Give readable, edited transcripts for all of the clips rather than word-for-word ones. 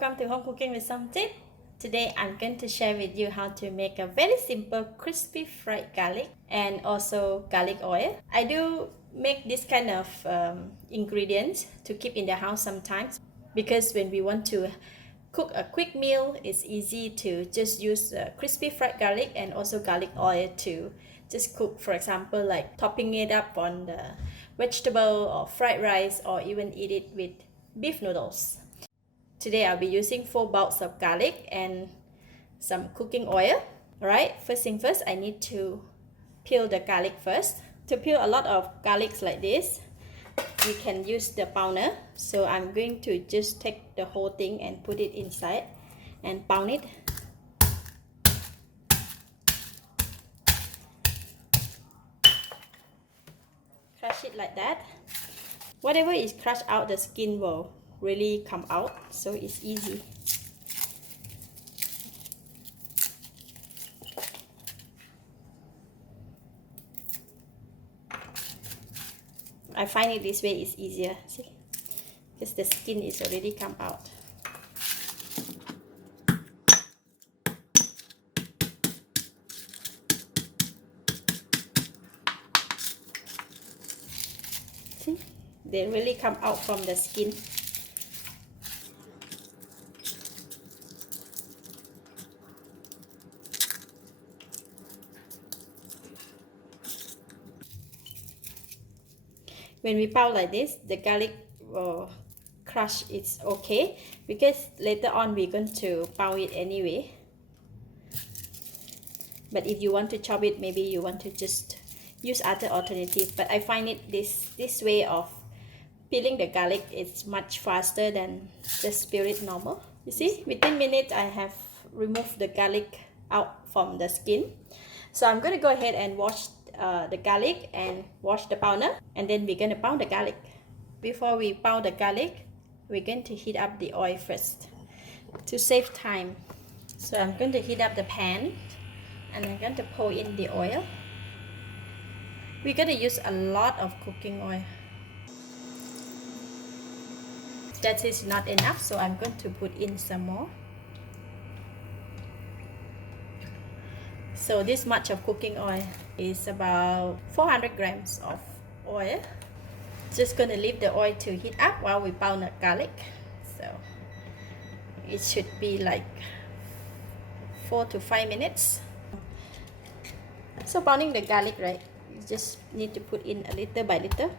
welcome to Home Cooking with Somjit. Today I'm going to share with you how to make a very simple crispy fried garlic and also garlic oil. I do make this kind of ingredients to keep in the house sometimes because when we want to cook a quick meal, it's easy to just use crispy fried garlic and also garlic oil to just cook, for example, like topping it up on the vegetable or fried rice, or even eat it with beef noodles. Today I'll be using 4 bulbs of garlic and some cooking oil. Alright, first thing first, I need to peel the garlic first. To peel a lot of garlics like this, you can use the pounder. So I'm going to just take the whole thing and put it inside and pound it. Crush it like that. Whatever is crushed out, the skin will really come out, so it's easy. I find it this way is easier, see, because the skin is already come out. See, they really come out from the skin. When we pound like this, the garlic crush is okay, because later on we're going to pound it anyway. But if you want to chop it, maybe you want to just use other alternative. But I find it this way of peeling the garlic is much faster than just peel it normal. You see, within minutes I have removed the garlic out from the skin. So I'm going to go ahead and wash the garlic and wash the pounder, and then we're going to pound the garlic. Before we pound the garlic, we're going to heat up the oil first to save time. So I'm going to heat up the pan and I'm going to pour in the oil. We're going to use a lot of cooking oil. That is not enough, so I'm going to put in some more. So this much of cooking oil is about 400 grams of oil. Just gonna leave the oil to heat up while we pound the garlic. So it should be like 4 to 5 minutes. So pounding the garlic, right, you just need to put in a little by little.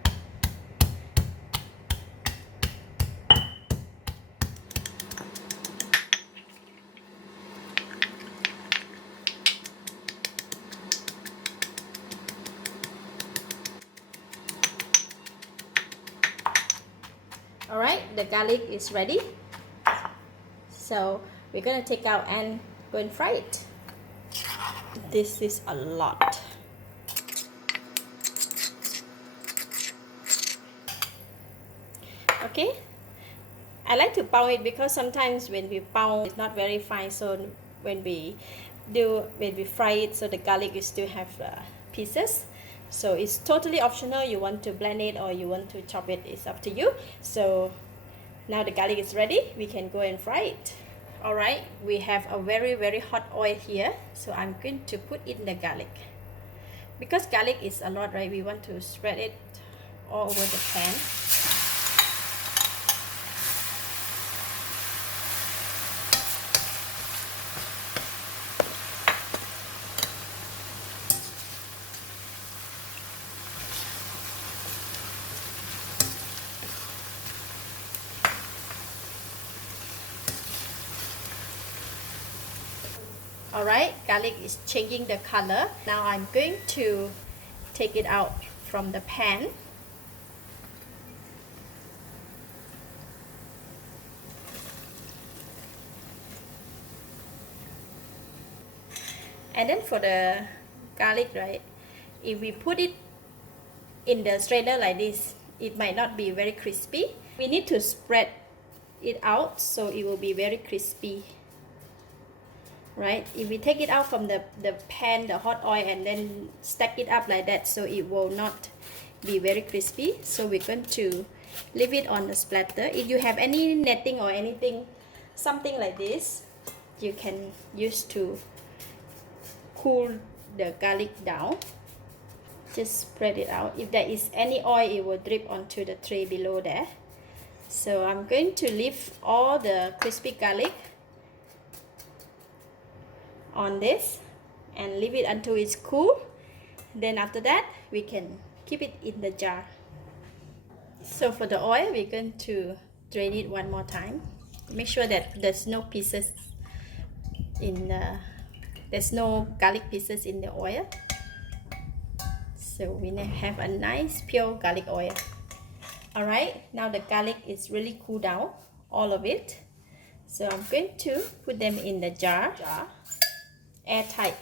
Alright, the garlic is ready. So we're gonna take out and go and fry it. This is a lot. Okay, I like to pound it because sometimes when we pound it's not very fine, so when we fry it, so the garlic you still have pieces. So it's totally optional. You want to blend it or you want to chop it, it's up to you. So now the garlic is ready, we can go and fry it. Alright, we have a very hot oil here, so I'm going to put in the garlic. Because garlic is a lot, right, we want to spread it all over the pan. Alright, garlic is changing the color. Now I'm going to take it out from the pan. And then for the garlic, right, if we put it in the strainer like this, it might not be very crispy. We need to spread it out so it will be very crispy. Right, if we take it out from the pan, the hot oil, and then stack it up like that, so it will not be very crispy. So we're going to leave it on the splatter. If you have any netting or anything something like this you can use to cool the garlic down. Just spread it out. If there is any oil, it will drip onto the tray below there. So I'm going to leave all the crispy garlic on this and leave it until it's cool. Then after that we can keep it in the jar. So for the oil, we're going to drain it one more time. Make sure that there's no pieces in the, there's no garlic pieces in the oil. So we have a nice pure garlic oil. Alright, now the garlic is really cooled down, all of it. So I'm going to put them in the jar, airtight.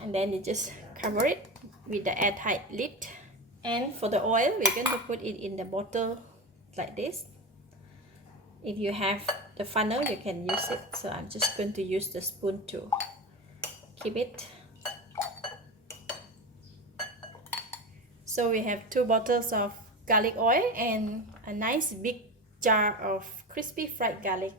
And then you just cover it with the airtight lid. And for the oil, we're going to put it in the bottle like this. If you have the funnel, you can use it. So I'm just going to use the spoon to keep it. So we have 2 bottles of garlic oil and a nice big jar of crispy fried garlic.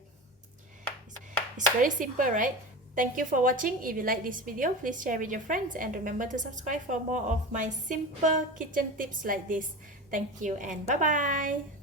It's very simple, right? Thank you for watching. If you like this video, please share with your friends and remember to subscribe for more of my simple kitchen tips like this. Thank you and bye-bye.